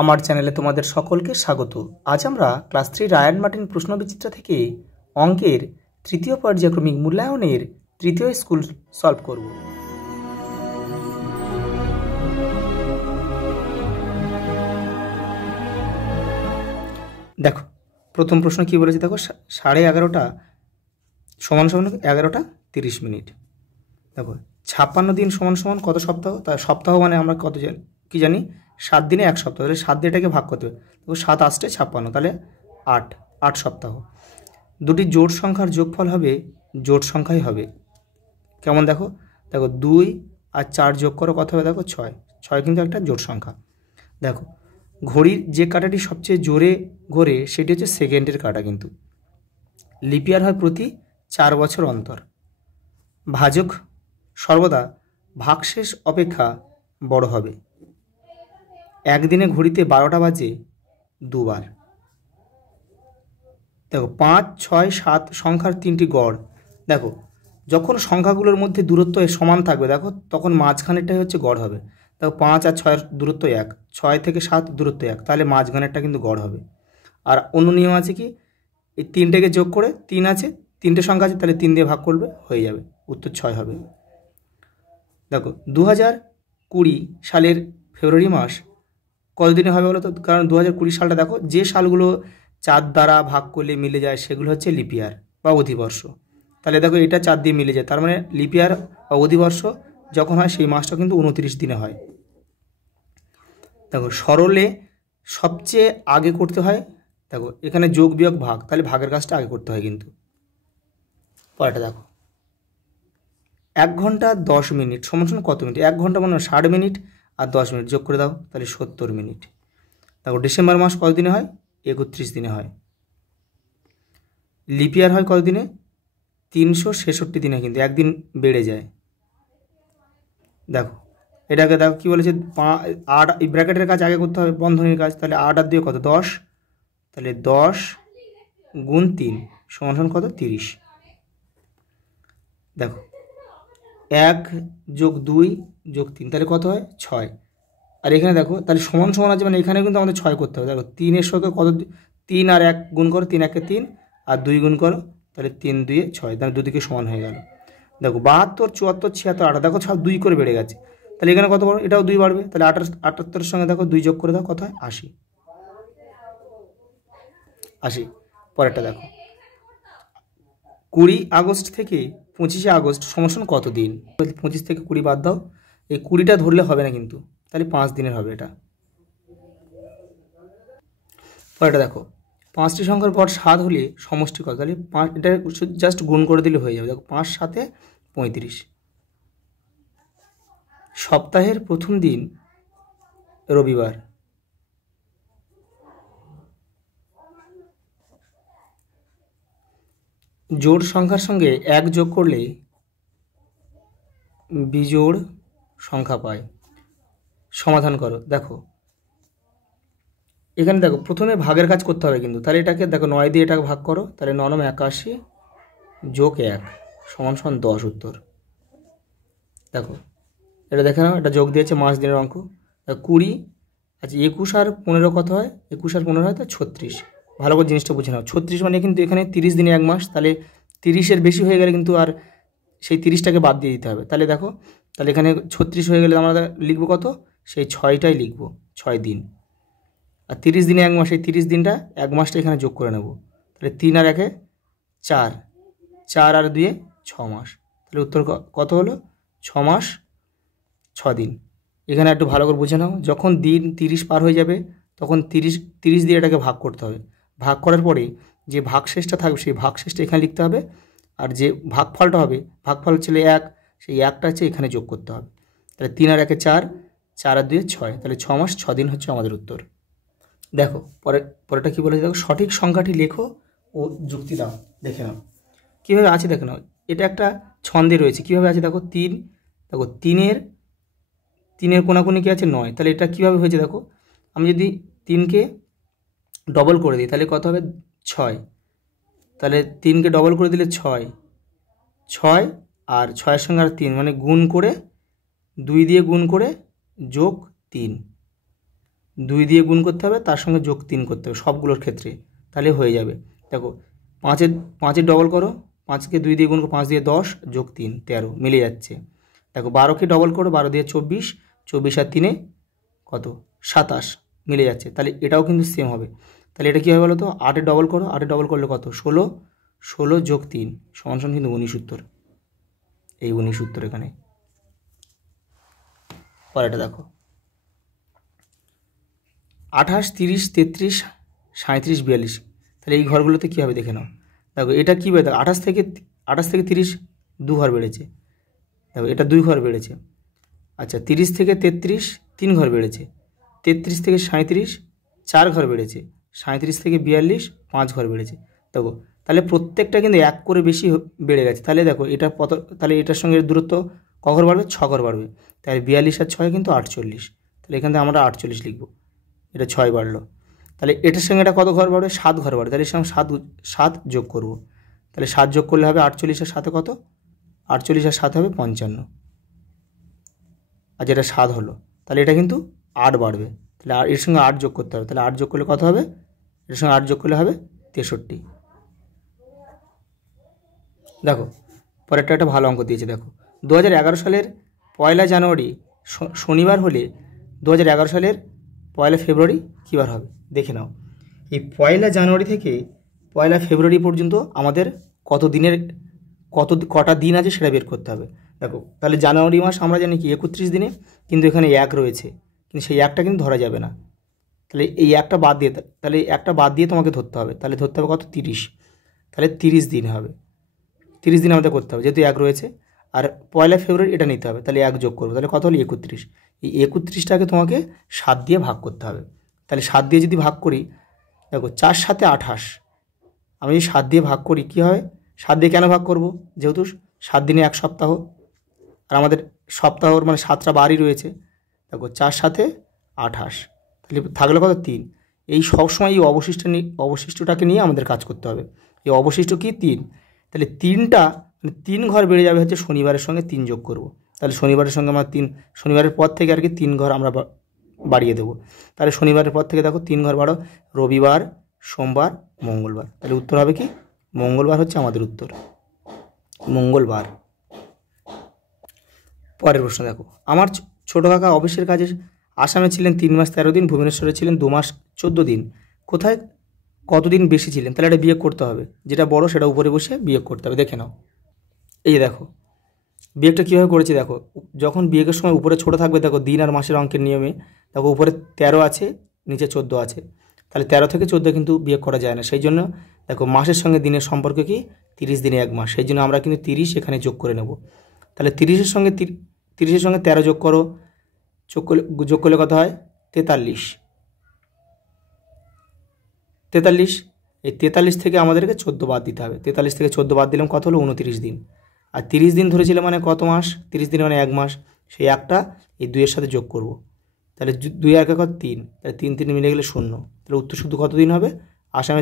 আমার চ্যানেলে তোমাদের সকলকে স্বাগত। আজ আমরা ক্লাস 3 রায়ান মার্টিন প্রশ্নবিচিত্রা থেকে অঙ্কের তৃতীয় পর্যায়ক্রমিক মূল্যায়নের তৃতীয় স্কুল সলভ করব। দেখো প্রথম প্রশ্ন কি বলেছে, দেখো 11:30 সমান সমান 11:30। দেখো 56 দিন সমান সমান কত সপ্তাহ? তাই সপ্তাহ মানে আমরা কত কি জানি, 7 দিনে 1 সপ্তাহ। তাহলে 7 দিয়ে এটাকে ভাগ করতে হবে। দেখো 7 আসছে 56, তাহলে 8 সপ্তাহ। দুটি জোড় সংখ্যার যোগফল হবে জোড় সংখ্যাই হবে। কেমন দেখো, 2 আর 4 যোগ করো কত হবে? দেখো 6 কিন্তু একটা জোড় সংখ্যা। দেখো ঘড়ির যে কাঁটাটি সবচেয়ে জোরে ঘোরে সেটি হচ্ছে সেকেন্ডের কাঁটা, কিন্তু লিপিয়ার হয় প্রতি 4 বছর অন্তর। ভাজক সর্বদা ভাগশেষ অপেক্ষা বড় হবে। একদিনে ঘড়িতে 12টা বাজে 2 বার। দেখো 5, 6, 7 সংখ্যার 3টি গড়। দেখো যখন সংখ্যাগুলোর মধ্যে দূরত্ব সমান থাকবে, দেখো তখন মাঝখানেরটাই হচ্ছে গড় হবে। দেখো 5 আর 6 দূরত্ব 1, 6 থেকে 7 দূরত্ব 1, তাহলে মাঝখানেরটা কিন্তু গড় হবে। আর অন্য নিয়ম আছে কি, এই 3টেকে যোগ করে 3 আছে, 3টে সংখ্যা আছে, তাহলে 3 দিয়ে ভাগ করবে, হয়ে যাবে, উত্তর 6 হবে। দেখো 2020 সালের ফেব্রুয়ারি মাস কতদিনে হবে বলো তো? কারণ 2020 সালটা দেখো যে সালগুলো 4 দ্বারা ভাগ করলে মিলে যায় সেগুলো হচ্ছে লিপিয়ার বা অধিবর্ষ। তাহলে দেখো এটা 4 দিয়ে মিলে যায়, তার মানে লিপিয়ার বা অধিবর্ষ যখন হয় সেই মাসটা কিন্তু 29 দিনে হয়। দেখো সরলে সবচেয়ে আগে করতে হয়, দেখো এখানে যোগ বিয়োগ ভাগ, তাহলে ভাগের কাজটা আগে করতে হয় কিন্তু। পরেরটা দেখো 1 ঘন্টা 10 মিনিট সমান সমান কত মিনিট? 1 ঘন্টা মানে 60 মিনিট, আর 10 মিনিট যোগ করে দাও, তাহলে 70 মিনিট। দেখো ডিসেম্বর মাস কত দিনে হয়? 31 দিনে হয়। লিপিয়ার হয় কত দিনে? 366 দিনে, কিন্তু একদিন বেড়ে যায়। দেখো এটাকে দেখো কী বলেছে, 8 এই ব্র্যাকেটের কাজ আগে করতে হবে, বন্ধনীর কাজ। তাহলে 8 আর 2 কত? 10, তাহলে 10 গুণ 3 সমান সমান কত? 30। দেখো 1 যোগ 2 যোগ 3 তাহলে কত হয়? 6। আর এখানে দেখো তাহলে সমান সমান আছে, মানে এখানে কিন্তু আমাদের 6 করতে হবে। দেখো 3-এর সঙ্গে কত? 3 আর 1 গুণ করো, 3 1 3, আর 2 গুণ করো, তাহলে 3 2 6, তাহলে দুদিকে সমান হয়ে গেল। দেখো 72, 74, 76, 8, দেখো সব 2 করে বেড়ে গেছে, তাহলে এখানে কত বাড়বে? এটাও 2 বাড়বে, তাহলে 78-এর সঙ্গে দেখো 2 যোগ করে দাও, কত হয়? 80। পরেরটা দেখো 20 আগস্ট থেকে 25 আগস্ট সমান সমান কত দিন? 25 থেকে 20 বাদ দাও, এই 20টা ধরলে হবে না কিন্তু, তাহলে 5 দিনের হবে এটা। পরেরটা দেখো 5টি সংখ্যার পর 7 হলে সমষ্টি কত? তাহলে 5, এটা জাস্ট গুণ করে দিলে হয়ে যাবে। দেখো 5 7 35। সপ্তাহের প্রথম দিন রবিবার। জোড় সংখ্যার সঙ্গে 1 যোগ করলে বিজোড় সংখ্যা পায়। সমাধান করো। দেখো এখানে দেখো প্রথমে ভাগের কাজ করতে হবে কিন্তু, তাহলে এটাকে দেখো 9 দিয়ে এটাকে ভাগ করো, তাহলে 9 9 81 যোগ 1 সমান সমান 10 উত্তর। দেখো এটা দেখে নাও, এটা যোগ দিয়েছে মাস দিনের অঙ্ক। 20, আচ্ছা 21 আর 15 কত হয়? 21 আর 15 হয় তো 36। ভালো করে জিনিসটা বুঝে নাও, 36 মানে কিন্তু এখানে 30 দিনে 1 মাস, তাহলে 30-এর বেশি হয়ে গেলে কিন্তু আর সেই 30টাকে বাদ দিয়ে দিতে হবে। তাহলে দেখো, তাহলে এখানে 36 হয়ে গেলে আমরা লিখবো কত? সেই 6টাই লিখবো, 6 দিন। আর 30 দিনে 1 মাস, এই 30 দিনটা 1 মাসটা এখানে যোগ করে নেব, তাহলে 3 আর 1 4, 4 আর 2 6 মাস। তাহলে উত্তর কত হলো? 6 মাস 6 দিন। এখানে একটু ভালো করে বুঝে নাও, যখন দিন 30 পার হয়ে যাবে তখন 30 দিয়ে এটাকে ভাগ করতে হবে। ভাগ করার পরে যে ভাগশেষটা থাকবে সেই ভাগশেষটা এখানে লিখতে হবে, আর যে ভাগফলটা হবে, ভাগফল ছিল 1, সেই 1টা হচ্ছে এখানে যোগ করতে হবে। তাহলে 3 আর 1 4, 4 আর 2 6, তাহলে 6 মাস 6 দিন হচ্ছে আমাদের উত্তর। দেখো পরেরটা কী বলেছে, দেখো সঠিক সংখ্যাটি লেখো ও যুক্তি দাও। দেখে নাও কীভাবে আছে, দেখে নাও। এটা একটা ছন্দে রয়েছে, কীভাবে আছে দেখো। 3, দেখো 3-এর কোনাকুনি কী আছে? 9, তাহলে এটা কীভাবে হয়েছে দেখো। আমি যদি 3কে ডবল করে দিই তাহলে কত হবে? 6, তাহলে 3কে ডবল করে দিলে 6, আর 6-এর সঙ্গে আর 3, মানে গুণ করে 2 দিয়ে গুণ করে যোগ 3, 2 দিয়ে গুণ করতে হবে, তার সঙ্গে যোগ 3 করতে হবে সবগুলোর ক্ষেত্রে, তাহলে হয়ে যাবে। দেখো 5-এর ডবল করো, 5কে 2 দিয়ে গুণ করো, 5 দিয়ে 10 যোগ 3 13 মিলে যাচ্ছে। দেখো 12কে ডবল করো, 12 দিয়ে 24, 24 আর 3 কত 27 মিলে যাচ্ছে, তাহলে এটাও কিন্তু সেম হবে। তাহলে এটা কী হবে বলো তো, 8-এর ডবল করো, 8-এর ডবল করলে কত 16, 16 যোগ 3 সমান সমান কিন্তু 19 উত্তর। এই 19 উত্তর এখানে। পরেরটা দেখো 28, 30, 33, 37, 42, তাহলে এই ঘরগুলোতে কী হবে দেখে নাও। দেখো এটা কী বেড়ে, দেখো 28 থেকে 30 2 ঘর বেড়েছে, দেখো এটা 2 ঘর বেড়েছে। আচ্ছা 30 থেকে 33 3 ঘর বেড়েছে, 33 থেকে 37 4 ঘর বেড়েছে, 37 থেকে 42 5 ঘর বেড়েছে। দেখো তাহলে প্রত্যেকটা কিন্তু 1 করে বেশি বেড়ে গেছে। তাহলে দেখো এটা কত, তাহলে এটার সঙ্গে দূরত্ব ক ঘর বাড়বে, 6 ঘর বাড়বে। তাহলে 42 আর 6 কিন্তু 48, তাহলে এখান থেকে আমরা 48 লিখব, এটা 6 বাড়লো। তাহলে এটার সঙ্গে এটা কত ঘর বাড়বে, 7 ঘর বাড়বে, তাহলে এর সঙ্গে 7 যোগ করব, তাহলে 7 যোগ করলে হবে 48 আর 7 কত, 48 আর 7 হবে 55, আর যেটা 7 হলো, তাহলে এটা কিন্তু 8 বাড়বে। তাহলে এর সঙ্গে 8 যোগ করতে হবে, তাহলে 8 যোগ করলে কত হবে, এর সঙ্গে 8 যোগ করলে হবে 63। দেখো পরেরটা একটা ভালো অঙ্ক দিয়েছে। দেখো 2011 সালের 1 জানুয়ারি শনিবার হলে 2011 সালের 1 ফেব্রুয়ারি কী বার হবে দেখে নাও। এই 1 জানুয়ারি থেকে 1 ফেব্রুয়ারি পর্যন্ত আমাদের কটা দিন আছে সেটা বের করতে হবে। দেখো তাহলে জানুয়ারি মাস আমরা জানি কি 31 দিনে, কিন্তু এখানে 1 রয়েছে, কিন্তু সেই 1টা কিন্তু ধরা যাবে না। তাহলে এই 1টা বাদ দিয়ে, তাহলে 1টা বাদ দিয়ে তোমাকে ধরতে হবে, তাহলে ধরতে হবে কত 30, তাহলে 30 দিন হবে। 30 দিন আমাদের করতে হবে যেহেতু 1 রয়েছে, আর 1 ফেব্রুয়ারি এটা নিতে হবে, তাহলে 1 যোগ করবো, তাহলে কত হলো 31। এই 31টাকে তোমাকে 7 দিয়ে ভাগ করতে হবে। তাহলে 7 দিয়ে যদি ভাগ করি, দেখো 4 7 28, আমি যদি 7 দিয়ে ভাগ করি কী হয়, 7 দিয়ে কেন ভাগ করব, যেহেতু 7 দিনে 1 সপ্তাহ, আর আমাদের সপ্তাহর মানে 7টা বারই রয়েছে। দেখো 4 7 28, তাহলে থাকলে কত 3। এই সবসময় এই অবশিষ্টটাকে নিয়ে আমাদের কাজ করতে হবে। এই অবশিষ্ট কি 3, তাহলে 3টা মানে 3 ঘর বেড়ে যাবে হচ্ছে শনিবারের সঙ্গে 3 যোগ করব, তাহলে শনিবারের সঙ্গে আমরা 3, শনিবারের পর থেকে আর কি 3 ঘর আমরা বাড়িয়ে দেবো। তাহলে শনিবারের পর থেকে দেখো 3 ঘর বাড়ো, রবিবার, সোমবার, মঙ্গলবার, তাহলে উত্তর হবে কি মঙ্গলবার হচ্ছে আমাদের উত্তর, মঙ্গলবার। পরের প্রশ্ন দেখো, আমার ছোটো কাকা অফিসের কাজে আসামে ছিলেন 3 মাস 13 দিন, ভুবনেশ্বরে ছিলেন 2 মাস 14 দিন, কোথায় কতদিন বেশি ছিলেন, তাহলে এটা বিয়োগ করতে হবে, যেটা বড় সেটা উপরে বসে বিয়োগ করতে হবে। দেখে নাও, এই যে দেখো বিয়োগটা কীভাবে করেছি, দেখো যখন বিয়োগের সময় উপরে ছোটো থাকবে, দেখো দিন আর মাসের অঙ্কের নিয়মে, দেখো উপরে 13 আছে, নিচে 14 আছে, তাহলে 13 থেকে 14 কিন্তু বিয়োগ করা যায় না। সেই জন্য দেখো মাসের সঙ্গে দিনের সম্পর্ক কি 30 দিনে 1 মাস, সেই জন্য আমরা কিন্তু 30 এখানে যোগ করে নেব। তাহলে 30-এর সঙ্গে 13 যোগ করো, যোগ করলে কত হয় 43, এই 43 থেকে আমাদেরকে 14 বাদ দিতে হবে, 43 থেকে 14 বাদ দিলাম কত হলো 29 দিন, আর 30 দিন ধরেছিল মানে কত মাস, 30 দিন মানে 1 মাস, সেই একটা এই 2-এর সাথে যোগ করব, তাহলে 2 আর 1 কত 3, তাহলে 3 3 মিলে গেলে 0, তাহলে উত্তর শুধু কত দিন হবে, আসামে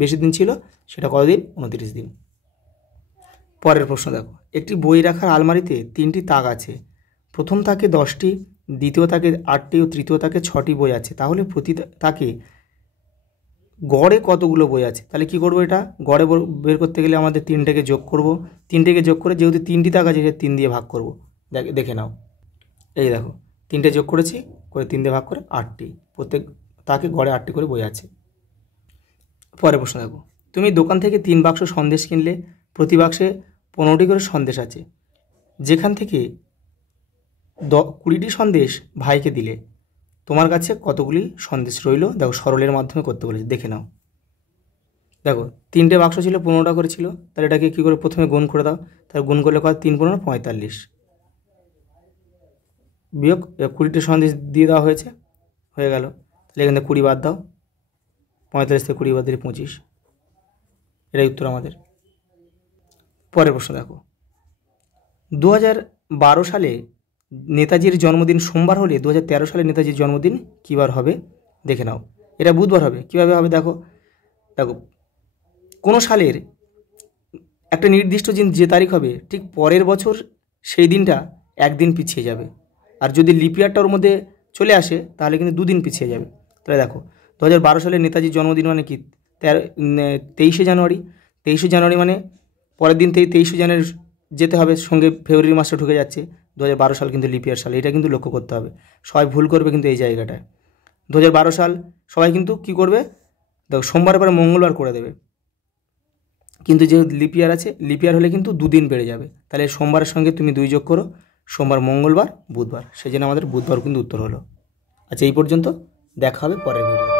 বেশি দিন ছিল সেটা কত দিন 29 দিন। পরের প্রশ্ন দেখো, একটি বই রাখার আলমারিতে 3টি তাক আছে, প্রথম তাকে 10টি, দ্বিতীয় তাকে 8টি ও তৃতীয় তাকে 6টি বই আছে, তাহলে প্রতি তাকে গড়ে কতগুলো বই আছে। তাহলে কি করব, এটা গড়ে বের করতে গেলে আমাদের 3টেকে যোগ করব, 3টেকে যোগ করে যেহেতু 3টি তাক আছে 3 দিয়ে ভাগ করব। দেখে নাও, এই দেখো 3টে যোগ করেছি, করে 3 দিয়ে ভাগ করে 8টি, প্রত্যেক তাকে গড়ে 8টি করে বই আছে। পরের প্রশ্ন দেখো, তুমি দোকান থেকে 3 বাক্স সন্দেশ কিনলে, প্রতি বাক্সে 15টি করে সন্দেশ আছে, যেখান থেকে 20টি সন্দেশ ভাইকে দিলে, তোমার কাছে কতগুলি সন্দেশ রইল। দেখো সরলের মাধ্যমে করতে বলেছে, দেখে নাও। দেখো 3টে বাক্স ছিল, 15টা করে ছিল, তাহলে এটাকে কী করে প্রথমে গুণ করে দাও, তাহলে গুণ করলে কত 3 15 45, বিয়োগ 20টি সন্দেশ দিয়ে দেওয়া হয়ে গেল, তাহলে এখান থেকে 20 বাদ দাও, 45 থেকে 20 বাদ দিলে 25, এটাই উত্তর আমাদের। পরের প্রশ্ন দেখো, 2012 সালে নেতাজির জন্মদিন সোমবার হলে 2013 সালে নেতাজির জন্মদিন কী বার হবে দেখে নাও। এটা বুধবার হবে, কীভাবে হবে দেখো, কোনো সালের একটা নির্দিষ্ট দিন যে তারিখ হবে, ঠিক পরের বছর সেই দিনটা একদিন পিছিয়ে যাবে, আর যদি লিপ ইয়ারটা ওর মধ্যে চলে আসে তাহলে কিন্তু দুদিন পিছিয়ে যাবে। তাহলে দেখো 2012 সালে নেতাজির জন্মদিন মানে কি 23শে জানুয়ারি। 23শে জানুয়ারি মানে পরের দিন থেকে 23শে জানুয়ারি যেতে হবে, সঙ্গে ফেব্রুয়ারি মাসটা ঢুকে যাচ্ছে। 2012 সাল কিন্তু লিপ ইয়ার সাল, এটা কিন্তু লক্ষ্য করতে হবে। সবাই ভুল করবে কিন্তু এই জায়গাটায়। 2012 সাল সবাই কিন্তু কী করবে, দেখো সোমবার পরে মঙ্গলবার করে দেবে, কিন্তু যেহেতু লিপ ইয়ার আছে, লিপ ইয়ার হলে কিন্তু দুদিন বেড়ে যাবে। তাহলে সোমবারের সঙ্গে তুমি 2 যোগ করো, সোমবার, মঙ্গলবার, বুধবার, সেই জন্য আমাদের বুধবার কিন্তু উত্তর হলো। আচ্ছা, এই পর্যন্ত, দেখা হবে পরের ভিডিও।